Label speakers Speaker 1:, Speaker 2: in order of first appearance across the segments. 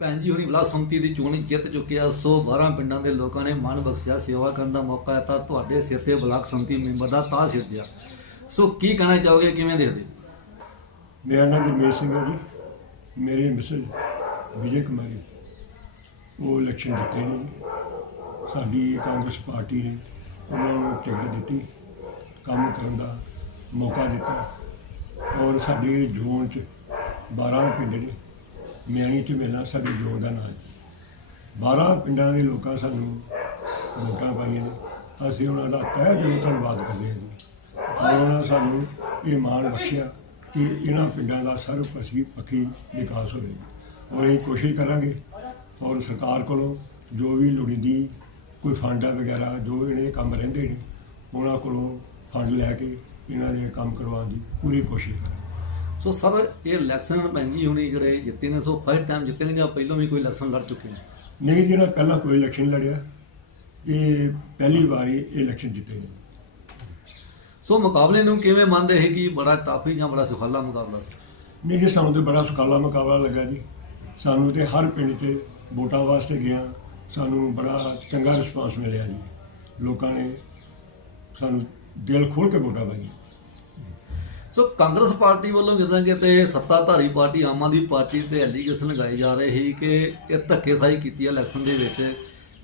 Speaker 1: ਭੈਣ ਜੀ ਹੁਣੀ ਬਲਾਕ ਸੰਮਤੀ ਦੀ ਚੋਣ ਜਿੱਤ ਚੁੱਕਿਆ। ਸੋ 12 ਪਿੰਡਾਂ ਦੇ ਲੋਕਾਂ ਨੇ ਮਨ ਬਖਸ਼ਿਆ, ਸੇਵਾ ਕਰਨ ਦਾ ਮੌਕਾ ਦਿੱਤਾ। ਤੁਹਾਡੇ ਸਿਰ ਤੇ ਬਲਾਕ ਸੰਮਤੀ ਮੈਂਬਰ ਦਾ ਤਾਜ ਸਿਰਜਿਆ ਸੋ ਕੀ ਕਹਿਣਾ ਚਾਹੋਗੇ, ਕਿਵੇਂ ਦੇਖਦੇ
Speaker 2: ਮੇਰਾ ਨਾਮ ਗੁਰਮੇਸ਼ ਸਿੰਘ ਹੈ ਜੀ। ਮੇਰੇ ਮਿਸਜ ਵਿਜੇ ਕੁਮਾਰੀ ਉਹ ਇਲੈਕਸ਼ਨ ਜਿੱਤੇ ਨੇ ਜੀ। ਸਾਡੀ ਕਾਂਗਰਸ ਪਾਰਟੀ ਨੇ ਉਹਨਾਂ ਨੂੰ ਟਿਕਟ ਦਿੱਤੀ, ਕੰਮ ਕਰਨ ਦਾ ਮੌਕਾ ਦਿੱਤਾ। ਔਰ ਸਾਡੇ ਜ਼ੋਨ 'ਚ 12 ਪਿੰਡ ਨੇ ਮਿਆਣੀ 'ਚ ਮਿਲਣਾ ਸਾਡੀ ਜ਼ੋਨ ਦਾ ਨਾਮ 12 ਪਿੰਡਾਂ ਦੇ ਲੋਕਾਂ ਸਾਨੂੰ ਵੋਟਾਂ ਪਾਈਆਂ ਨੇ। ਅਸੀਂ ਉਹਨਾਂ ਦਾ ਤਹਿ ਦਿਲੋਂ ਧੰਨਵਾਦ ਕਰਦੇ ਹਾਂ ਜੀ। ਉਹਨਾਂ ਸਾਨੂੰ ਇਹ ਮਾਣ ਬਖਸ਼ਿਆ ਕਿ ਇਹਨਾਂ ਪਿੰਡਾਂ ਦਾ ਸਰਵਪੱਖੀ ਪੱਖੀ ਵਿਕਾਸ ਹੋਵੇ। ਔਰ ਇਹ ਕੋਸ਼ਿਸ਼ ਕਰਾਂਗੇ ਔਰ ਸਰਕਾਰ ਕੋਲੋਂ ਜੋ ਵੀ ਲੋੜੀਂਦੀ ਕੋਈ ਫੰਡਾ ਵਗੈਰਾ, ਜੋ ਇਹਨੇ ਕੰਮ ਰਹਿੰਦੇ ਨੇ, ਉਹਨਾਂ ਕੋਲੋਂ ਫੰਡ ਲੈ ਕੇ ਇਹਨਾਂ ਦੇ ਕੰਮ ਕਰਵਾਉਣ ਦੀ ਪੂਰੀ ਕੋਸ਼ਿਸ਼ ਕਰਾਂਗੇ।
Speaker 1: ਸੋ ਸਰ ਇਹ ਇਲੈਕਸ਼ਨ ਪੈਂਗੀ ਹੋਣੀ ਜਿਹੜੇ ਜਿੱਤੇ ਨੇ ਸੋ ਫਸਟ ਟਾਈਮ ਜਿੱਤੇ ਨੇ ਜਾਂ ਪਹਿਲਾਂ ਵੀ ਕੋਈ ਇਲੈਕਸ਼ਨ ਲੜ ਚੁੱਕੇ ਨੇ?
Speaker 2: ਨਹੀਂ ਜਿਹੜਾ ਪਹਿਲਾਂ ਕੋਈ ਇਲੈਕਸ਼ਨ ਲੜਿਆ ਇਹ ਪਹਿਲੀ ਵਾਰੀ ਇਲੈਕਸ਼ਨ ਜਿੱਤੇ ਨੇ।
Speaker 1: ਸੋ ਮੁਕਾਬਲੇ ਨੂੰ ਕਿਵੇਂ ਮੰਨਦੇ ਹੈ ਕਿ ਬੜਾ ਟਫ ਜਾਂ ਬੜਾ ਸੁਖਾਲਾ ਮੁਕਾਬਲਾ ਸੀ?
Speaker 2: ਨਹੀਂ ਜੀ ਸਾਨੂੰ ਤੇ ਬੜਾ ਸੁਖਾਲਾ ਮੁਕਾਬਲਾ ਲੱਗਾ ਜੀ। ਸਾਨੂੰ ਤੇ ਹਰ ਪਿੰਡ 'ਚ ਵੋਟਾਂ ਵਾਸਤੇ ਗਿਆ। ਸਾਨੂੰ ਬੜਾ ਚੰਗਾ ਰਿਸਪਾਂਸ ਮਿਲਿਆ ਜੀ। ਲੋਕਾਂ ਨੇ ਸਾਨੂੰ ਦਿਲ ਖੋਲ ਕੇ ਵੋਟਾਂ ਪਾਈਆਂ।
Speaker 1: ਸੋ ਕਾਂਗਰਸ ਪਾਰਟੀ ਵੱਲੋਂ ਜਿੱਦਾਂ ਕਿਤੇ ਸੱਤਾਧਾਰੀ ਪਾਰਟੀ, ਆਮ ਆਦਮੀ ਪਾਰਟੀ ਤੇ ਐਲੀਗੇਸ਼ਨ ਲਗਾਏ ਜਾ ਰਹੇ ਸੀ ਕਿ ਇਹ ਧੱਕੇਸ਼ਾਹੀ ਕੀਤੀ ਹੈ ਇਲੈਕਸ਼ਨ ਦੇ ਵਿੱਚ।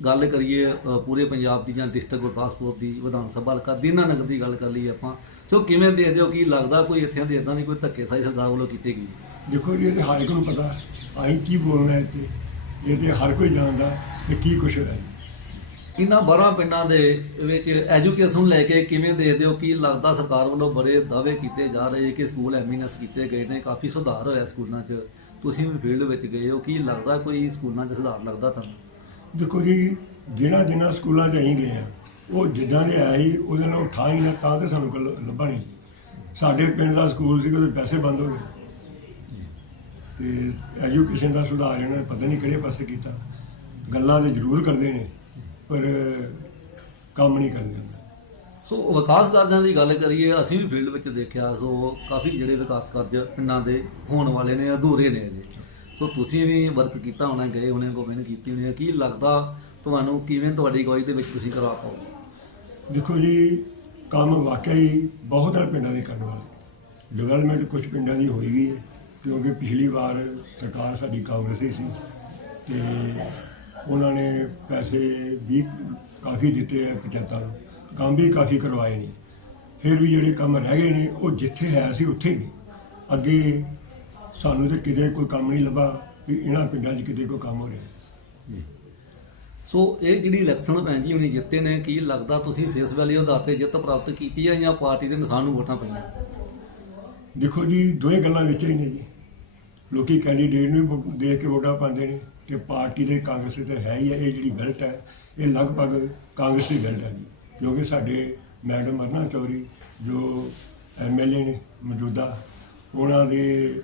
Speaker 1: ਗੱਲ ਕਰੀਏ ਪੂਰੇ ਪੰਜਾਬ ਦੀ ਜਾਂ ਡਿਸਟ੍ਰਿਕਟ ਗੁਰਦਾਸਪੁਰ ਦੀ ਵਿਧਾਨ ਸਭਾ ਹਲਕਾ ਦੀਨਾ ਨਗਰ ਦੀ ਗੱਲ ਕਰ ਲਈ ਆਪਾਂ। ਸੋ ਕਿਵੇਂ ਦੇਖਦੇ ਹੋ, ਕੀ ਲੱਗਦਾ ਕੋਈ ਇੱਥੇ ਦੇ ਇਦਾਂ ਦੀ ਕੋਈ ਧੱਕੇਸ਼ਾਹੀ ਸਰਕਾਰ ਵੱਲੋਂ ਕੀਤੀ ਗਈ?
Speaker 2: ਦੇਖੋ ਜੀ, ਇਹ ਤੇ ਹਰ ਇੱਕ ਨੂੰ ਪਤਾ, ਅਸੀਂ ਕੀ ਬੋਲਣਾ ਇੱਥੇ? ਇਹ ਤੇ ਹਰ ਕੋਈ ਜਾਣਦਾ ਕਿ ਕੀ ਕੁਛ ਹੈ। ਜੀ
Speaker 1: ਇਹਨਾਂ 12 ਪਿੰਡਾਂ ਦੇ ਵਿੱਚ ਐਜੂਕੇਸ਼ਨ ਲੈ ਕੇ ਕਿਵੇਂ ਦੇਖਦੇ ਹੋ? ਕੀ ਲੱਗਦਾ ਸਰਕਾਰ ਵੱਲੋਂ ਬੜੇ ਦਾਅਵੇ ਕੀਤੇ ਜਾ ਰਹੇ ਕਿ ਸਕੂਲ ਐਮੀਨੈਸ ਕੀਤੇ ਗਏ ਨੇ? ਕਾਫੀ ਸੁਧਾਰ ਹੋਇਆ ਸਕੂਲਾਂ 'ਚ। ਤੁਸੀਂ ਵੀ ਫੀਲਡ ਵਿੱਚ ਗਏ ਹੋ। ਕੀ ਲੱਗਦਾ ਕੋਈ ਸਕੂਲਾਂ 'ਚ ਸੁਧਾਰ ਲੱਗਦਾ ਤੁਹਾਨੂੰ?
Speaker 2: ਦੇਖੋ ਜੀ ਜਿਹੜਾ ਜਿਨ੍ਹਾਂ ਸਕੂਲਾਂ 'ਚ ਅਸੀਂ ਗਏ ਆ ਉਹ ਜਿੱਦਾਂ ਦੇ ਆਇਆ ਸੀ, ਉਹਦੇ ਨਾਲ ਉਠਾ ਹੀ ਨਾ, ਤਾਂ ਤੇ ਸਾਨੂੰ ਕੋਲ ਲੱਭਾ ਨਹੀਂ। ਜੀ ਸਾਡੇ ਪਿੰਡ ਦਾ ਸਕੂਲ ਸੀ, ਉਹਦੇ ਪੈਸੇ ਬੰਦ ਹੋ ਗਏ। ਤੇ ਐਜੂਕੇਸ਼ਨ ਦਾ ਸੁਧਾਰ ਇਹਨਾਂ ਨੇ ਪਤਾ ਨਹੀਂ ਕਿਹੜੇ ਪਾਸੇ ਕੀਤਾ। ਗੱਲਾਂ ਤੇ ਜ਼ਰੂਰ ਕਰਦੇ ਨੇ। ਪਰ ਕੰਮ ਨਹੀਂ ਕਰਦੇ
Speaker 1: ਸੋ ਵਿਕਾਸ ਕਾਰਜਾਂ ਦੀ ਗੱਲ ਕਰੀਏ ਅਸੀਂ ਵੀ ਫੀਲਡ ਵਿੱਚ ਦੇਖਿਆ ਸੋ ਕਾਫੀ ਜਿਹੜੇ ਵਿਕਾਸ ਕਾਰਜ ਪਿੰਡਾਂ ਦੇ ਹੋਣ ਵਾਲੇ ਨੇ ਅਧੂਰੇ ਨੇ ਅਜੇ। ਸੋ ਤੁਸੀਂ ਵੀ ਵਰਕ ਕੀਤਾ ਹੋਣਾ ਗਏ ਹੋਣੇ ਗੋਬਿੰਦ ਕੀਤੀ ਹੋਣੀ ਹੈ। ਕੀ ਲੱਗਦਾ ਤੁਹਾਨੂੰ ਕਿਵੇਂ ਤੁਹਾਡੀ ਅਗਵਾਈ ਦੇ ਵਿੱਚ ਤੁਸੀਂ ਕਰਵਾ ਪਾਓਗੇ
Speaker 2: ਦੇਖੋ ਜੀ ਕੰਮ ਵਾਕਈ ਬਹੁਤ ਹੈ ਪਿੰਡਾਂ ਦੇ ਕਰਨ ਵਾਲੇ। ਡਿਵੈਲਪਮੈਂਟ ਕੁਝ ਪਿੰਡਾਂ ਦੀ ਹੋਈ ਵੀ ਹੈ ਕਿਉਂਕਿ ਪਿਛਲੀ ਵਾਰ ਸਰਕਾਰ ਸਾਡੀ ਕਾਂਗਰਸੀ ਸੀ ਤੇ ਉਹਨਾਂ ਨੇ ਪੈਸੇ ਵੀ ਕਾਫੀ ਦਿੱਤੇ ਆ ਪੰਚਾਇਤਾਂ ਨੂੰ। ਕੰਮ ਵੀ ਕਾਫੀ ਕਰਵਾਏ ਨੇ। ਫਿਰ ਵੀ ਜਿਹੜੇ ਕੰਮ ਰਹਿ ਗਏ ਨੇ ਉਹ ਜਿੱਥੇ ਹੈ ਸੀ ਉੱਥੇ ਹੀ ਨੇ। ਅੱਗੇ ਸਾਨੂੰ ਤੇ ਕਿਤੇ ਕੋਈ ਕੰਮ ਨਹੀਂ ਲੱਭਾ ਵੀ ਇਹਨਾਂ ਪਿੰਡਾਂ 'ਚ ਕਿਤੇ ਕੋਈ ਕੰਮ ਹੋ ਰਿਹਾ।
Speaker 1: ਸੋ ਇਹ ਜਿਹੜੀ ਇਲੈਕਸ਼ਨ ਭੈਣ ਜੀ ਹੁਣੀ ਜਿੱਤੇ ਨੇ ਕੀ ਲੱਗਦਾ ਤੁਸੀਂ ਫੇਸ ਵੈਲਿਊ ਆਧਾਰ ਤੇ ਜਿੱਤ ਪ੍ਰਾਪਤ ਕੀਤੀ ਹੈ ਜਾਂ ਪਾਰਟੀ ਦੇ ਨਿਸ਼ਾਨ ਨੂੰ ਵੋਟਾਂ ਪਈਆਂ
Speaker 2: ਦੇਖੋ ਜੀ ਦੋਵੇਂ ਗੱਲਾਂ ਵਿੱਚ ਹੀ ਨੇ ਜੀ। ਲੋਕੀ ਕੈਂਡੀਡੇਟ ਨੂੰ ਵੀ ਵੋ- ਦੇਖ ਕੇ ਵੋਟਾਂ ਪਾਉਂਦੇ ਨੇ ਤੇ ਪਾਰਟੀ ਦੇ ਕਾਂਗਰਸ ਤੇ ਹੈ ਹੀ ਹੈ ਇਹ ਜਿਹੜੀ ਬੈਲਟ ਹੈ, ਇਹ ਲਗਭਗ ਕਾਂਗਰਸ ਦੀ ਬੈਲਟ ਹੈ ਜੀ। ਕਿਉਂਕਿ ਸਾਡੇ ਮੈਡਮ ਅਰਨਾ ਚੌਰੀ ਜੋ ਐਮਐਲਏ ਨੇ ਮੌਜੂਦਾ, ਉਹਨਾਂ ਦੇ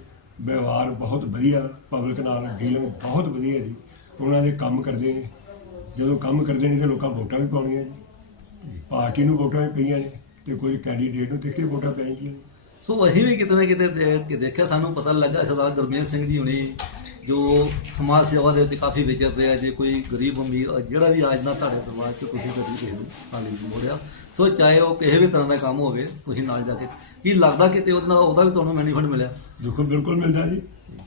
Speaker 2: ਵਿਵਹਾਰ ਬਹੁਤ ਵਧੀਆ ਪਬਲਿਕ ਨਾਲ ਡੀਲਿੰਗ ਬਹੁਤ ਵਧੀਆ ਜੀ। ਉਹਨਾਂ ਦੇ ਕੰਮ ਕਰਦੇ ਨੇ। ਜਦੋਂ ਕੰਮ ਕਰਦੇ ਨੇ ਤੇ ਲੋਕਾਂ ਵੋਟਾਂ ਵੀ ਪਾਉਣੀਆਂ ਜੀ ਪਾਰਟੀ ਨੂੰ ਵੋਟਾਂ ਵੀ ਪਈਆਂ ਨੇ ਤੇ ਕੋਈ ਕੈਂਡੀਡੇਟ ਨੂੰ ਦੇਖ ਕੇ ਵੋਟਾਂ ਪੈਣਗੀਆਂ ਨੇ।
Speaker 1: ਸੋ ਅਸੀਂ ਵੀ ਕਿਤੇ ਨਾ ਕਿਤੇ ਦੇਖਿਆ, ਸਾਨੂੰ ਪਤਾ ਲੱਗਾ ਸਰਦਾਰ ਗੁਰਮੇਲ ਸਿੰਘ ਜੀ ਹੁਣੀ, ਜੋ ਸਮਾਜ ਸੇਵਾ ਦੇ ਵਿੱਚ ਕਾਫੀ ਵਿਚਰਦੇ ਆ, ਜੇ ਕੋਈ ਗਰੀਬ ਅਮੀਰ ਜਿਹੜਾ ਵੀ ਅੱਜ ਦਾ ਤੁਹਾਡੇ ਦਰਬਾਰ 'ਚ ਤੁਸੀਂ ਕਦੀ ਕਿਸੇ ਨੂੰ ਹਾਲੀ ਮੋੜਿਆ ਸੋ ਚਾਹੇ ਉਹ ਕਿਸੇ ਵੀ ਤਰ੍ਹਾਂ ਦਾ ਕੰਮ ਹੋਵੇ, ਤੁਸੀਂ ਨਾਲ ਜਾ ਕੇ, ਕੀ ਲੱਗਦਾ ਕਿਤੇ ਉਹਦੇ ਨਾਲ, ਉਹਦਾ ਵੀ ਤੁਹਾਨੂੰ ਬੈਨੀਫਿਟ ਮਿਲਿਆ?
Speaker 2: ਦੇਖੋ ਬਿਲਕੁਲ ਮਿਲਦਾ ਜੀ।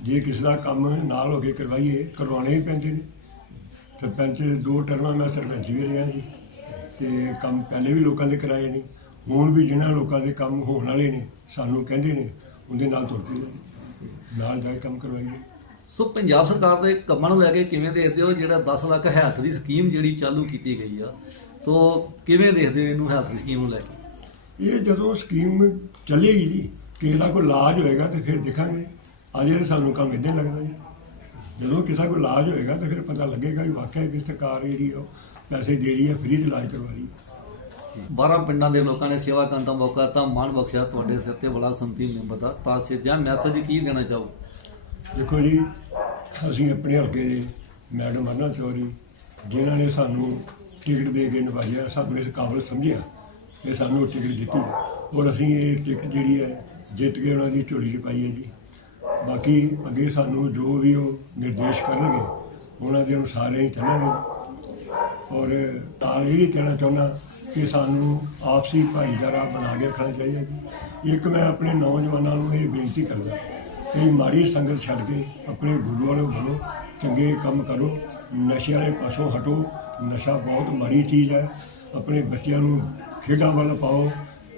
Speaker 2: ਜੇ ਕਿਸੇ ਦਾ ਕੰਮ ਨਾਲ ਹੋ ਕੇ ਕਰਵਾਈਏ, ਕਰਵਾਉਣੇ ਹੀ ਪੈਂਦੇ ਨੇ। ਸਰਪੰਚ ਦੋ ਟਰਮਾਂ ਮੈਂ ਸਰਪੰਚ ਵੀ ਰਿਹਾ ਜੀ, ਤੇ ਕੰਮ ਪਹਿਲੇ ਵੀ ਲੋਕਾਂ ਦੇ ਕਰਾਏ ਨੇ, ਹੁਣ ਵੀ ਜਿਹਨਾਂ ਲੋਕਾਂ ਦੇ ਕੰਮ ਹੋਣ ਵਾਲੇ ਨੇ ਸਾਨੂੰ ਕਹਿੰਦੇ ਨੇ ਉਹਦੇ ਨਾਲ ਤੁਰ ਪਈਏ ਨਾਲ ਜਾ ਕੇ ਕੰਮ ਕਰਵਾਈਏ।
Speaker 1: ਸੋ ਪੰਜਾਬ ਸਰਕਾਰ ਦੇ ਕੰਮਾਂ ਨੂੰ ਲੈ ਕੇ ਕਿਵੇਂ ਦੇਖਦੇ ਹੋ? ਜਿਹੜਾ 10 ਲੱਖ ਹੈਲਥ ਦੀ ਸਕੀਮ ਜਿਹੜੀ ਚਾਲੂ ਕੀਤੀ ਗਈ ਆ ਸੋ ਕਿਵੇਂ ਦੇਖਦੇ ਹੋ ਇਹਨੂੰ ਹੈਲਥ ਦੀ ਸਕੀਮ ਨੂੰ ਲੈ ਕੇ?
Speaker 2: ਇਹ ਜਦੋਂ ਸਕੀਮ ਚੱਲੇਗੀ ਜੀ ਕਿਸੇ ਦਾ ਕੋਈ ਇਲਾਜ ਹੋਏਗਾ ਤੇ ਫਿਰ ਦੇਖਾਂਗੇ। ਅਜੇ ਤਾਂ ਸਾਨੂੰ ਕੰਮ ਇਦਾਂ ਲੱਗਦਾ ਜੀ। ਜਦੋਂ ਕਿਸੇ ਕੋਈ ਇਲਾਜ ਹੋਏਗਾ ਤਾਂ ਫਿਰ ਪਤਾ ਲੱਗੇਗਾ ਕਿ ਵਾਕਿਆ ਵੀ ਸਰਕਾਰ ਜਿਹੜੀ ਉਹ ਪੈਸੇ ਦੇ ਰਹੀ ਹੈ ਫ੍ਰੀ ਇਲਾਜ ਕਰਵਾ ਰਹੀ ਹੈ
Speaker 1: 12 ਪਿੰਡਾਂ ਦੇ ਲੋਕਾਂ ਨੇ ਸੇਵਾ ਕਰਨ ਦਾ ਮੌਕਾ ਦਿੱਤਾ। ਮਾਣ ਬਖਸ਼ਿਆ। ਤੁਹਾਡੇ ਸਿਰ ਤੇ ਬੜਾ ਸੰਤੀ ਮੈਂਬਰ ਦਾ ਤਾਂ ਸਿੱਧਾ ਮੈਸੇਜ ਕੀ ਦੇਣਾ ਚਾਹੋ?
Speaker 2: ਦੇਖੋ ਜੀ, ਅਸੀਂ ਆਪਣੇ ਹਲਕੇ ਦੇ ਮੈਡਮ ਅਰਨਾ ਚੌਰੀ ਜਿਨ੍ਹਾਂ ਨੇ ਸਾਨੂੰ ਟਿਕਟ ਦੇ ਕੇ ਨਿਭਾਇਆ, ਸਾਨੂੰ ਇਸ ਕਾਬਲ ਸਮਝਿਆ ਕਿ ਸਾਨੂੰ ਟਿਕਟ ਦਿੱਤੀ। ਔਰ ਅਸੀਂ ਇਹ ਟਿਕਟ ਜਿਹੜੀ ਹੈ, ਜਿੱਤ ਕੇ ਉਹਨਾਂ ਦੀ ਝੋਲੀ 'ਚ ਪਾਈ ਹੈ ਜੀ। ਬਾਕੀ ਅੱਗੇ ਸਾਨੂੰ ਜੋ ਵੀ ਉਹ ਨਿਰਦੇਸ਼ ਕਰਨਗੇ, ਉਹਨਾਂ ਦੇ ਅਨੁਸਾਰ ਹੀ ਚੱਲਾਂਗੇ। ਔਰ ਤਾਂ ਇਹ ਵੀ ਕਹਿਣਾ ਚਾਹੁੰਦਾ ਕਿ ਸਾਨੂੰ ਆਪਸੀ ਭਾਈਚਾਰਾ ਬਣਾ ਕੇ ਰੱਖਣਾ ਚਾਹੀਦਾ ਜੀ। ਇੱਕ ਮੈਂ ਆਪਣੇ ਨੌਜਵਾਨਾਂ ਨੂੰ ਇਹ ਬੇਨਤੀ ਕਰਦਾ ਕਿ ਮਾੜੀ ਸੰਗਤ ਛੱਡ ਕੇ ਆਪਣੇ ਗੁਰੂ ਵਾਲੇ ਬਣੋ ਚੰਗੇ ਕੰਮ ਕਰੋ, ਨਸ਼ੇ ਵਾਲੇ ਪਾਸੋਂ ਹਟੋ, ਨਸ਼ਾ ਬਹੁਤ ਮਾੜੀ ਚੀਜ਼ ਹੈ। ਆਪਣੇ ਬੱਚਿਆਂ ਨੂੰ ਖੇਡਾਂ ਵੱਲ ਪਾਓ,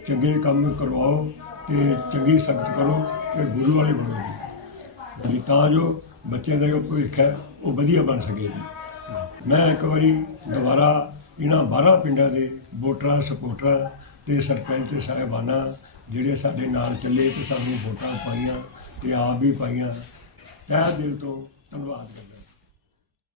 Speaker 2: ਚੰਗੇ ਕੰਮ ਕਰਵਾਓ ਤੇ ਚੰਗੀ ਸੰਗਤ ਕਰੋ ਤੇ ਗੁਰੂ ਵਾਲੇ ਬਣੋ ਜੀ। ਤਾਂ ਜੋ ਬੱਚਿਆਂ ਦਾ ਜੋ ਭਵਿੱਖ ਹੈ, ਉਹ ਵਧੀਆ ਬਣ ਸਕੇ ਜੀ। ਮੈਂ ਇੱਕ ਵਾਰੀ ਦੁਬਾਰਾ ਇਹਨਾਂ 12 ਪਿੰਡਾਂ ਦੇ ਵੋਟਰਾਂ ਸਪੋਰਟਰਾਂ ਤੇ ਸਰਪੰਚ ਸਾਹਿਬਾਨਾਂ ਜਿਹੜੇ ਸਾਡੇ ਨਾਲ ਚੱਲੇ ਤੇ ਸਾਨੂੰ ਵੋਟਾਂ ਪਾਈਆਂ ਤੇ ਆਪ ਵੀ ਪਾਈਆਂ। ਤਹਿ ਦਿਲ ਤੋਂ ਧੰਨਵਾਦ ਕਰਦਾ।